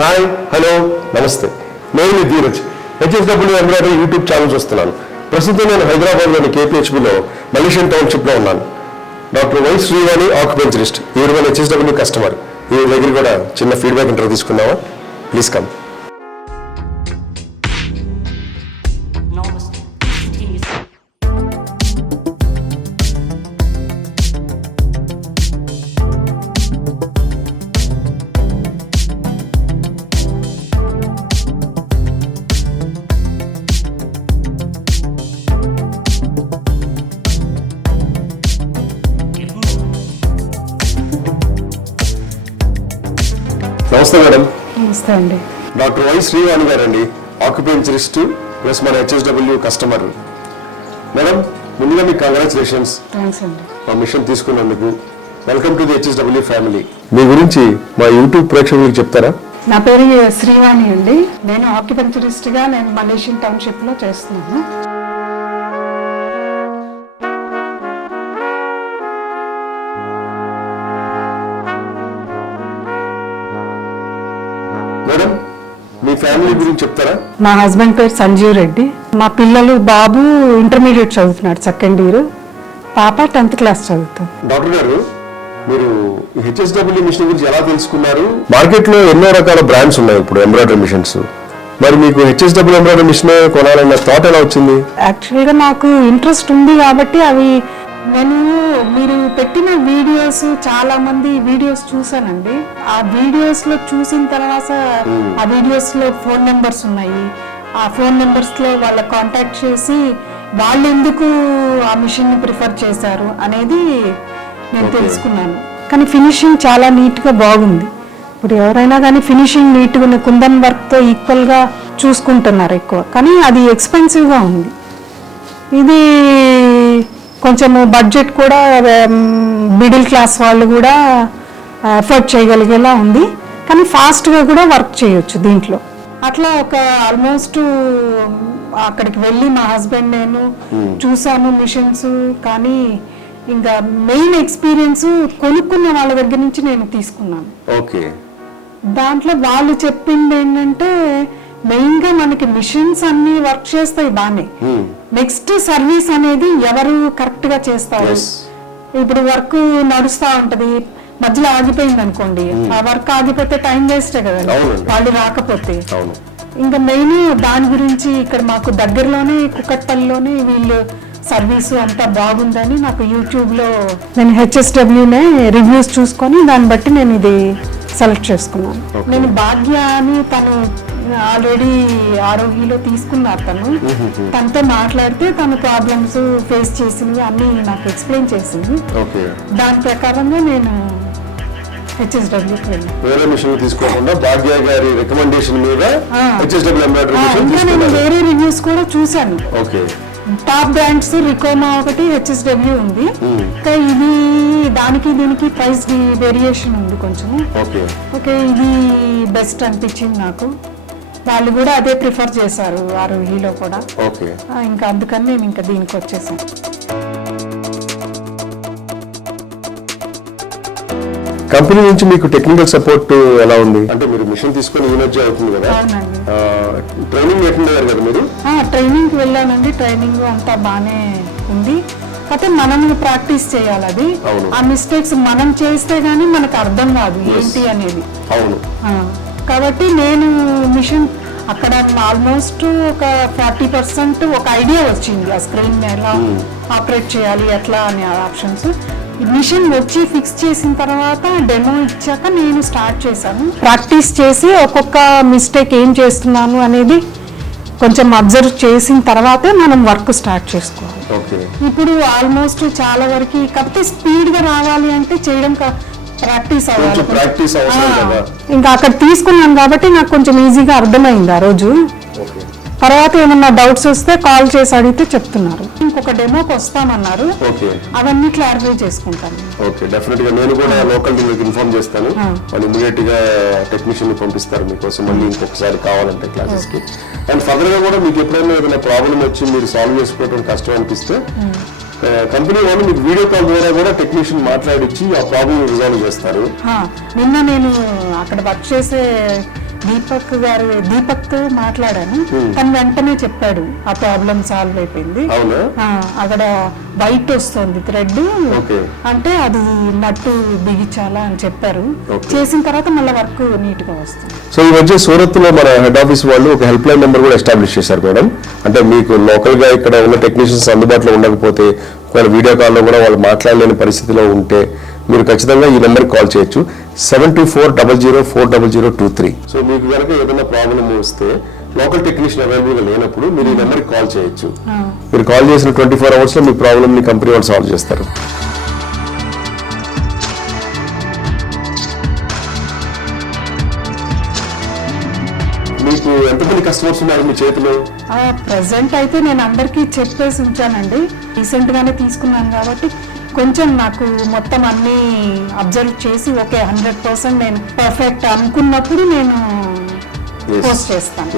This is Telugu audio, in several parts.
హాయ్ హలో నమస్తే. నేను మీ Dheeraj. HSW embroidery YouTube channel చూస్తున్నాను. ప్రస్తుతం నేను హైదరాబాద్లోని కేపీహెచ్బిలో మలేషియన్ టౌన్షిప్లో ఉన్నాను. డాక్టర్ వై శ్రీవాణి ఆక్యుపెంచరిస్ట్ ఈవిడ మన హెచ్ఎస్డబ్ల్యూ కస్టమర్ ఈ దగ్గర కూడా చిన్న ఫీడ్బ్యాక్ ఇంటర్వ్యూ తీసుకుందామా? ప్లీజ్ కమ్ నమస్తే మేడం. నమస్తే అండి. డాక్టర్ వై శ్రీవాణి గారండి ఆక్యుపెంచరిస్ట్ ప్లస్ మన హెచ్ఎస్డబ్ల్యూ కస్టమర్. మేడం ముందుగా మీకు కంగ్రాచులేషన్స్. అండి. మా మిషన్ తీసుకున్నందుకు welcome to the HSW family. మీ గురించి మా యూట్యూబ్ ప్రేక్షకులకు చెప్తారా? నా పేరు శ్రీవాణి అండి. నేను ఆక్యుపెంచరిస్ట్గా నేను మలేషియన్ టౌన్షిప్లో చేస్తున్నాను. ఫ్యామిలీ గురించి చెప్తారా? మా హస్బెండ్ పేరు సంజీవ్ రెడ్డి. మా పిల్లలు బాబు ఇంటర్మీడియట్ చదువుతున్నాడు సెకండ్ ఇయర్ పాప టెన్త్ క్లాస్ చదువుతుంది డాక్టర్ గారు మీరు హెచ్ఎస్డబ్ల్యూ మిషన్ గురించి ఎలా తెలుసుకున్నారు? మార్కెట్లో ఎన్నో రకాల బ్రాండ్స్ ఉన్నాయి ఇప్పుడు ఎంబ్రాయిడరీ మిషన్స్. మరి మీకు హెచ్ఎస్డబ్ల్యూ ఎంబ్రాయిడరీ మిషన్ కొనాలన్న థాట్ ఎలా వచ్చింది? యాక్చువల్గా నాకు ఇంట్రెస్ట్ ఉంది కాబట్టి అవి నేను మీరు పెట్టిన వీడియోస్ చాలా మంది వీడియోస్ చూసానండి ఆ వీడియోస్లో చూసిన తర్వాత ఆ వీడియోస్లో ఫోన్ నెంబర్స్ ఉన్నాయి. ఆ ఫోన్ నెంబర్స్లో వాళ్ళ కాంటాక్ట్ చేసి వాళ్ళు ఎందుకు ఆ మిషన్ని ప్రిఫర్ చేశారు అనేది నేను తెలుసుకున్నాను. కానీ ఫినిషింగ్ చాలా నీట్గా బాగుంది. ఇప్పుడు ఎవరైనా కానీ ఫినిషింగ్ నీట్గా ఉన్న కుందన్ వర్క్తో ఈక్వల్గా చూసుకుంటున్నారు ఎక్కువ. కానీ అది ఎక్స్పెన్సివ్గా ఉంది. ఇది కొంచెం బడ్జెట్ కూడా మిడిల్ క్లాస్ వాళ్ళు కూడా ఎఫర్ట్ చేయగలిగేలా ఉంది. కానీ ఫాస్ట్గా కూడా వర్క్ చేయొచ్చు దీంట్లో. అట్లా ఒక ఆల్మోస్ట్ అక్కడికి వెళ్ళి మా హస్బెండ్ నేను చూసాను మిషన్స్ కానీ ఇంకా మెయిన్ ఎక్స్పీరియన్స్ కొనుక్కున్న వాళ్ళ దగ్గర నుంచి నేను తీసుకున్నాను. ఓకే. దాంట్లో వాళ్ళు చెప్పింది ఏంటంటే మెయిన్గా మనకి మిషన్స్ అన్ని వర్క్ చేస్తాయి బానే నెక్స్ట్ సర్వీస్ అనేది ఎవరు కరెక్ట్గా చేస్తారు. ఇప్పుడు వర్క్ నడుస్తా ఉంటది. మధ్యలో ఆగిపోయింది అనుకోండి. ఆ వర్క్ ఆగిపోతే టైం వేస్ట్ కదండి అవునండి. వాళ్ళు రాకపోతే. ఇంకా మెయిన్ దాని గురించి ఇక్కడ మాకు దగ్గరలోనే కుక్కట్పల్లిలోనే వీళ్ళు సర్వీసు అంతా బాగుందని నాకు యూట్యూబ్లో నేను హెచ్ఎస్డబ్ల్యూనే రివ్యూస్ చూసుకొని దాన్ని బట్టి నేను ఇది సెలెక్ట్ చేసుకున్నాను. నేను భాగ్య అని తను ఆల్రెడీ ఆరోగ్యలో తీసుకున్నారు తను తనతో మాట్లాడితే తన ప్రాబ్లమ్స్ ఫేస్ చేసింది అన్ని నాకు ఎక్స్ప్లెయిన్ చేసింది. ఓకే. దాని ప్రకారంగా నేను వేరే మిషన్ తీసుకోకుండా భాగ్య గారి రికమెండేషన్ మీద. హెచ్ఎస్డబ్ల్యూ ఎంబ్రాయిడరీ మిషన్ వేరే రివ్యూస్ కూడా చూశాను. ఓకే. టాప్ బ్రాండ్స్ రికోమా ఒకటి హెచ్ఎస్డబ్ల్యూ ఉంది. ఇంకా ఇది దానికి దీనికి ప్రైస్ వేరియేషన్ ఉంది కొంచెం. ఓకే. ఓకే ఇది బెస్ట్ అనిపించింది నాకు. వాళ్ళు కూడా అదే ప్రిఫర్ చేశారు ఆరోగ్యలో కూడా. ఓకే. ఆ, ఇంకా అందుకని నేను ఇంకా దీనికి వచ్చేసాను కంపెనీ నుంచి మీకు టెక్నికల్ సపోర్ట్ ఎలా ఉంది? అంటే మీరు మిషన్ తీసుకొని ఎనర్జీ అవుతుంది కదా? ట్రైనింగ్ లేకుండా కదా మీరు? ఆ, ట్రైనింగ్కి వెళ్ళానండి. ట్రైనింగ్ అంతా బాగానే ఉంది. కాకపోతే మనం ప్రాక్టీస్ చేయాలి అది. ఆ మిస్టేక్స్ మనం చేస్తే గానీ మనకు అర్థం కాదు ఏంటి అనేది. అవును. ఆ, కాబట్టి నేను మిషన్ అక్కడ ఆల్మోస్ట్ ఒక ఫార్టీ పర్సెంట్ ఒక ఐడియా వచ్చింది. ఆ స్క్రీన్ ఎలా ఆపరేట్ చేయాలి ఎట్లా అనే ఆప్షన్స్. మిషన్ వచ్చి ఫిక్స్ చేసిన తర్వాత డెమో ఇచ్చాక నేను స్టార్ట్ చేశాను. ప్రాక్టీస్ చేసి ఒక్కొక్క మిస్టేక్ ఏం చేస్తున్నాను అనేది కొంచెం అబ్జర్వ్ చేసిన తర్వాతే మనం వర్క్ స్టార్ట్ చేసుకోవాలి. ఓకే. ఇప్పుడు ఆల్మోస్ట్ చాలా వరకు కాకపోతే స్పీడ్గా రావాలి అంటే చేయడం ప్రాక్టీస్ కొంచెం అవ్వాలి ప్రాక్టీస్ అవసరం కదా. ఇంకా అక్కడ తీసుకున్నాను కాబట్టి నాకు కొంచెం ఈజీగా అర్థమైంది ఆ రోజు. తర్వాత ఏమన్నా డౌట్స్ వస్తే కాల్ చేసి అడిగితే చెప్తున్నారు. ఇంకొక డెమోకి వస్తామన్నారు. అవన్నీ క్లారిఫై చేసుకుంటాను. ఓకే డెఫినెట్గా నేను కూడా లోకల్ మీకు ఇన్ఫార్మ్ చేస్తాను. వాళ్ళు ఇమీడియట్గా టెక్నీషియన్ పంపిస్తారు మీకోసం. మళ్ళీ ఇంకొకసారి కావాలంటే క్లాసెస్కి. అండ్ ఫర్దర్గా కూడా మీకు ఎప్పుడైనా ఏదైనా ప్రాబ్లం వచ్చి మీరు సాల్వ్ చేసుకోవడం కష్టం అనిపిస్తే కంపెనీ వాళ్ళు మీకు వీడియో కాల్ ద్వారా కూడా టెక్నీషియన్ మాట్లాడించి ఆ ప్రాబ్లమ్ రిజాల్వ్ చేస్తారు. నిన్న నేను అక్కడ వర్క్ చేసే దీపక్ గారు దీపక్తో మాట్లాడాను తను వెంటనే చెప్పాడు ఆ ప్రాబ్లం సాల్వ్ అయిపోయింది. అక్కడ వైట్ వస్తుంది థ్రెడ్. ఓకే. అంటే అది నట్టు బిగించాలా అని చెప్పారు. చేసిన తర్వాత మళ్ళీ వర్క్ నీట్గా వస్తుంది. సో ఈ మధ్య సూరత్లో మన హెడ్ ఆఫీస్ వాళ్ళు ఒక హెల్ప్ లైన్ నెంబర్ కూడా ఎస్టాబ్లిష్ చేశారు మేడం. అంటే మీకు లోకల్గా ఇక్కడ ఉన్న టెక్నీషియన్స్ అందుబాటులో ఉండకపోతే ఒకవేళ వీడియో కాల్లో కూడా వాళ్ళు మాట్లాడలేని పరిస్థితిలో ఉంటే మీరు ఖచ్చితంగా ఈ నెంబర్ కాల్ చేయొచ్చు. Seven two four double zero four double zero two three so మీకు కనుక ఏదైనా ప్రాబ్లం వస్తే లోకల్ టెక్నీషియన్ అవైలబుల్గా లేనప్పుడు మీరు ఈ నెంబర్కి కాల్ చేయొచ్చు. మీరు కాల్ చేసిన ట్వంటీ ఫోర్ అవర్స్లో మీ ప్రాబ్లమ్ని కంపెనీ వాళ్ళు సాల్వ్ చేస్తారు. మీకు ఎంతమంది కస్టమర్స్ ఉన్నారు మీ చేతిలో? ప్రజెంట్ అయితే నేను అందరికీ చెప్పేసి ఉంచానండి. రీసెంట్ గానే తీసుకున్నాను కాబట్టి కొంచెం నాకు మొత్తం అన్ని అబ్జర్వ్ చేసి ఓకే హండ్రెడ్ పర్సెంట్ నేను పర్ఫెక్ట్ అనుకున్నప్పుడు నేను. పోస్ట్ చేస్తాను.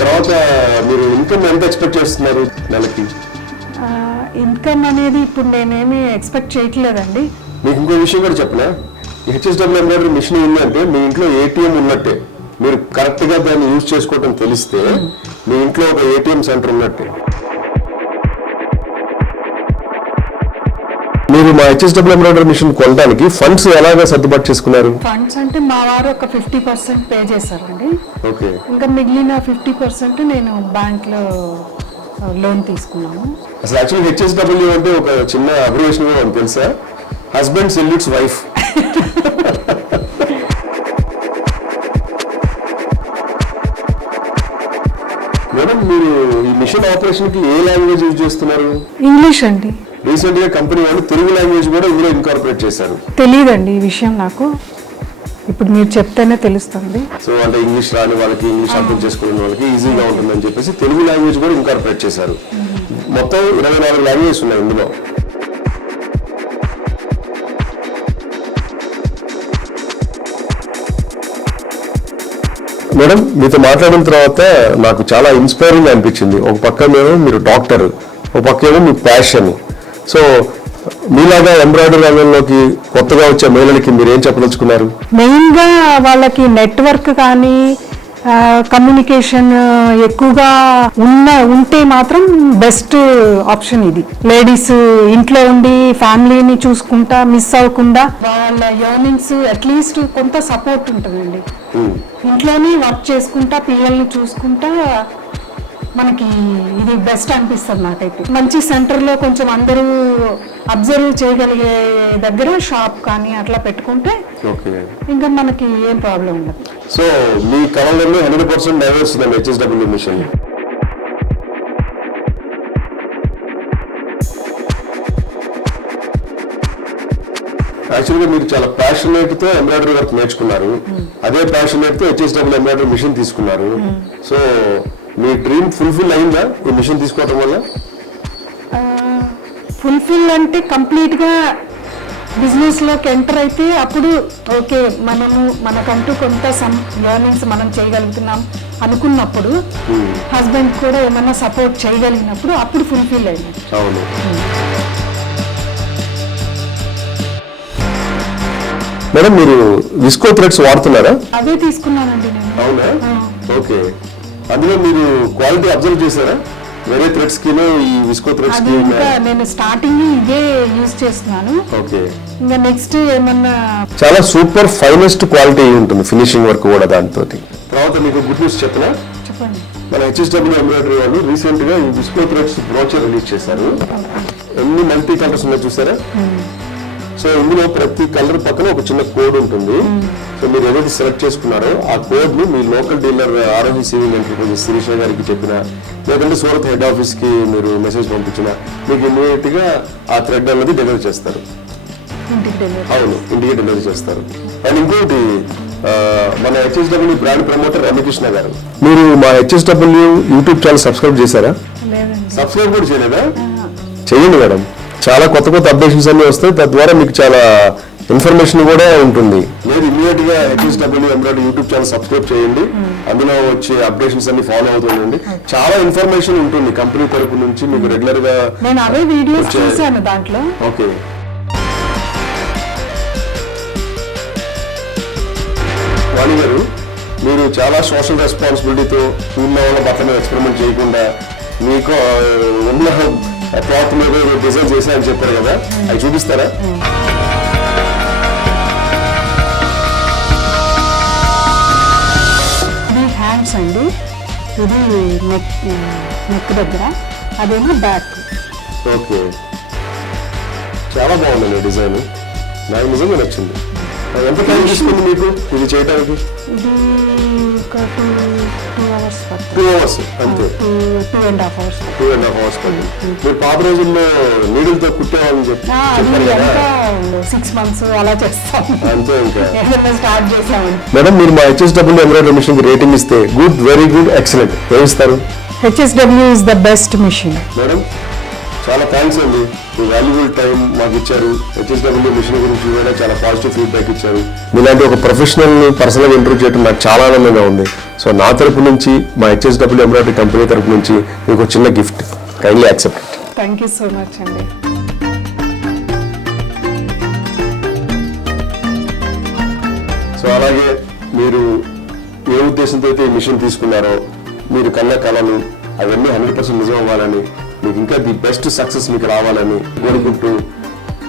తర్వాత మీరు ఇన్కమ్ ఎంత ఎక్స్పెక్ట్ చేస్తున్నారు నెలకి? ఇన్కమ్ అనేది ఇప్పుడు నేనేమి ఎక్స్పెక్ట్ చేయట్లేదండి. మీకు ఇంకో విషయం కూడా చెప్పనా? హెచ్ఎస్డబ్ల్యూ ఎంబ్రాయిడరీ మిషన్ ఉందంటే మీ ఇంట్లో ఏటీఎం ఉన్నట్టే. మీరు కరెక్ట్గా దాన్ని యూజ్ చేసుకోవటం తెలిస్తే మీ ఇంట్లో ఒక ఏటీఎం సెంటర్ ఉన్నట్టే. మీరు మా హెచ్ఎస్డబ్ల్యూ ఎంబ్రాయిడరీ మిషన్ కొనడానికి ఫండ్స్ ఎలాగా సర్దుబాటు చేసుకున్నారు? ఫండ్స్ అంటే మా వారు ఒక ఫిఫ్టీ పర్సెంట్ పే చేశారండి. ఓకే. ఇంకా మిగిలిన ఫిఫ్టీ పర్సెంట్ నేను బ్యాంక్లో లోన్ తీసుకున్నాను. అసలు యాక్చువల్లీ హెచ్ఎస్డబ్ల్యూ అంటే ఒక చిన్న అబ్రివేషన్ కూడా తెలుసా? హస్బెండ్ సెల్యూట్స్ వైఫ్ మిషన్ ఆపరేషన్కి ఏ లాంగ్వేజ్ యూజ్ చేస్తున్నారు? ఇంగ్లీష్ అండి. రీసెంట్గా కంపెనీ వాళ్ళు తెలుగు లాంగ్వేజ్ కూడా ఇందులో ఇన్కార్పొరేట్ చేశారు. తెలియదండి ఈ విషయం నాకు. ఇప్పుడు మీరు చెప్తేనే తెలుస్తుంది. సో అంటే ఇంగ్లీష్ రాని వాళ్ళకి ఇంగ్లీష్ అర్థం చేసుకునే వాళ్ళకి ఈజీగా ఉంటుందని చెప్పేసి తెలుగు లాంగ్వేజ్ కూడా ఇన్కార్పొరేట్ చేశారు. మొత్తం ఇరవై నాలుగు లాంగ్వేజెస్ ఉన్నాయి ఇందులో. మేడం మీతో మాట్లాడిన తర్వాత నాకు చాలా ఇన్స్పైరింగ్ అనిపించింది. ఒక పక్క ఏమో మీరు డాక్టర్ ఒక పక్క ఏమో మీ ప్యాషన్ సో మీలాగా ఎంబ్రాయిడరీ రంగంలోకి కొత్తగా వచ్చే మహిళలకి మీరు ఏం చెప్పదలుచుకున్నారు? మెయిన్గా వాళ్ళకి నెట్వర్క్ కానీ కమ్యూనికేషన్ ఎక్కువగా ఉన్న ఉంటే మాత్రం బెస్ట్ ఆప్షన్ ఇది. లేడీస్ ఇంట్లో ఉండి ఫ్యామిలీని చూసుకుంటా మిస్ అవ్వకుండా వాళ్ళ ఎర్నింగ్స్ అట్లీస్ట్ కొంత సపోర్ట్ ఉంటుందండి. ఇంట్లోనే వర్క్ చేసుకుంటా పిల్లల్ని చూసుకుంటా మనకి ఇది బెస్ట్ అనిపిస్తుంది నాకైతే. మంచి సెంటర్లో కొంచెం అందరూ అబ్జర్వ్ చేయగలిగే దగ్గర షాప్ కానీ అట్లా పెట్టుకుంటే ఇంకా మనకి ఏం ప్రాబ్లం ఉండదు. సో మీ కళలలో హండ్రెడ్ పర్సెంట్ నెరవేరుస్తుందండి హెచ్ఎస్డబ్ల్యూ మిషన్. యాక్చువల్గా మీరు చాలా ప్యాషనేట్తో ఎంబ్రాయిడరీ వర్క్ నేర్చుకున్నారు. అదే ప్యాషనేట్తో హెచ్ఎస్డబ్ల్యూ ఎంబ్రాయిడరీ మిషన్ తీసుకున్నారు. సో మీ డ్రీమ్ ఫుల్ఫిల్ అయిందా ఈ మిషన్ తీసుకోవడం వల్ల? ఫుల్ఫిల్ అంటే కంప్లీట్గా బిజినెస్లోకి ఎంటర్ అయితే అప్పుడు ఓకే మనము మనకంటూ కొంత సమ్ ఎర్నింగ్స్ మనం చేయగలుగుతున్నాం అనుకున్నప్పుడు హస్బెండ్ కూడా ఏమన్నా సపోర్ట్ చేయగలిగినప్పుడు అప్పుడు ఫుల్ఫిల్ అయింది. మేడం మీరు విస్కో థ్రెడ్స్ వాడుతున్నారా? అదే తీసుకున్నానండి నేను. అవునా? ఓకే. అందులో మీరు క్వాలిటీ అబ్జర్వ్ చేశారా? వేరే థ్రెడ్స్కి ఈ విస్కో థ్రెడ్స్కి నేను స్టార్టింగ్ ఇదే యూజ్ చేస్తున్నాను. ఓకే. ఇంకా నెక్స్ట్ ఏమన్నా చాలా సూపర్ ఫైనెస్ట్ క్వాలిటీ ఉంటుంది ఫినిషింగ్ వర్క్ కూడా దాంతో తర్వాత మీకు గుడ్ న్యూస్ చెప్పిన? చెప్పండి. మన హెచ్ఎస్డబ్ల్యూ ఎంబ్రాయిడరీ వాళ్ళు రీసెంట్గా ఈ విస్కో థ్రెడ్స్ బ్రోచర్ రిలీజ్ చేశారు. ఎన్ని మల్టీ కలర్స్ ఉన్నాయి చూసారా? సో ఇందులో ప్రతి కలర్ పక్కన ఒక చిన్న కోడ్ ఉంటుంది. సో మీరు ఏదైతే సెలెక్ట్ చేసుకున్నారో ఆ కోడ్ని మీ local dealer RME civil enterprises Sireesha గారికి చెప్పిన లేదంటే సూరత్ హెడ్ ఆఫీస్కి మీరు మెసేజ్ పంపించిన మీకు ఇమీడియట్గా ఆ థ్రెడ్ అనేది డెలివరీ చేస్తారు. అవును ఇంటికి డెలివరీ చేస్తారు. అండ్ ఇంకోటి మన హెచ్ఎస్డబ్ల్యూ బ్రాండ్ ప్రమోటర్ రమకృష్ణ గారు. మీరు మా హెచ్ఎస్డబ్ల్యూ యూట్యూబ్ ఛానల్ సబ్స్క్రైబ్ చేశారా? సబ్స్క్రైబ్ కూడా చేయలేదా? చేయండి మేడం. చాలా కొత్త కొత్త అప్డేషన్స్ అన్ని వస్తాయి. తద్వారా మీకు చాలా ఇన్ఫర్మేషన్ కూడా ఉంటుంది. లేదు ఇమీడియట్గా at least W embroider YouTube channel subscribe చేయండి. అందులో వచ్చే అప్డేషన్స్ అన్ని ఫాలో అవుతుందండి చాలా ఇన్ఫర్మేషన్ ఉంటుంది కంపెనీ తరపు నుంచి. మీకు రెగ్యులర్గా నేను వీడియోస్ చూసాను దాంట్లో. ఓకే. వాణి గారు మీరు చాలా సోషల్ రెస్పాన్సిబిలిటీతో ఊళ్ళో వాళ్ళ బట్టలు ఎక్స్పెరిమెంట్ చేయకుండా మీకు ఉన్న క్లాత్ మీద డిజైన్ చేశారని చెప్పారు కదా అవి చూపిస్తారా? ఇది హ్యాండ్స్ అండి. ఇది నెక్ నెక్ దగ్గర. అదేమో బ్యాక్ ఓకే. చాలా బాగుందండి డిజైన్. నాకు నిజంగా నచ్చింది. ఎంత టైం తీసుకుంది మీకు? ఇది చేయడానికి ఇది ఒక టూ టూ అవర్స్ అంతే two and half hours two and half hours పడింది మీరు పాత రోజుల్లో నీడిల్తో కుట్టేవాళ్ళని చెప్పి సిక్స్ మంత్స్ అలా చేస్తాం. అంతే ఇంకా. స్టార్ట్ చేసామండి మేడం మీరు మా హెచ్ఎస్డబ్ల్యూ ఎంబ్రాయిడరీ మిషన్ రేటింగ్ ఇస్తే good very good excellent ఏమిస్తారు HSW is the best machine madam చాలా థ్యాంక్స్ అండి. మీ వాల్యుబుల్ టైం మాకు ఇచ్చారు. హెచ్ఎస్డబ్ల్యూ మిషన్ గురించి కూడా చాలా పాజిటివ్ ఫీడ్బ్యాక్ ఇచ్చారు. మీలాంటి ఒక ప్రొఫెషనల్ పర్సనల్ ఇంటర్వ్యూ చేయడం నాకు చాలా ఆనందంగా ఉంది. సో నా తరపు నుంచి మా హెచ్ఎస్డబ్ల్యూ ఎంబ్రాయిడరీ కంపెనీ తరపు నుంచి మీకు చిన్న gift. Kindly accept thank you so much అండి. సో అలాగే మీరు ఏ ఉద్దేశంతో అయితే ఈ మిషన్ తీసుకున్నారో మీరు కన్న కళలు అవన్నీ హండ్రెడ్ పర్సెంట్ నిజం అవ్వాలని మీకు ఇంకా ది బెస్ట్ సక్సెస్ మీకు రావాలని కోరుకుంటూ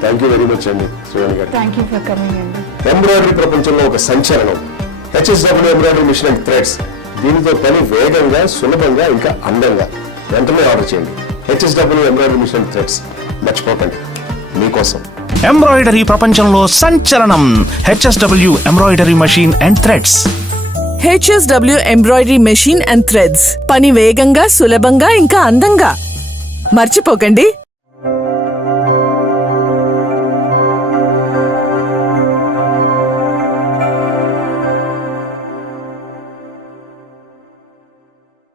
థ్యాంక్ యూ వెరీ మచ్ అండి. శ్రీవాణి గారు. ఎంబ్రాయిడరీ ప్రపంచంలో ఒక సంచలనం. HSW embroidery machine and threads దీనితో పని వేగంగా సులభంగా ఇంకా అందంగా వెంటనే ఆర్డర్ చేయండి. HSW embroidery machine and threads మర్చిపోకండి. మీకోసం. ఎంబ్రాయిడరీ ప్రపంచంలో సంచలనం. HSW embroidery machine and threads HSW embroidery machine and threads పని వేగంగా సులభంగా ఇంకా అందంగా. మర్చిపోకండి.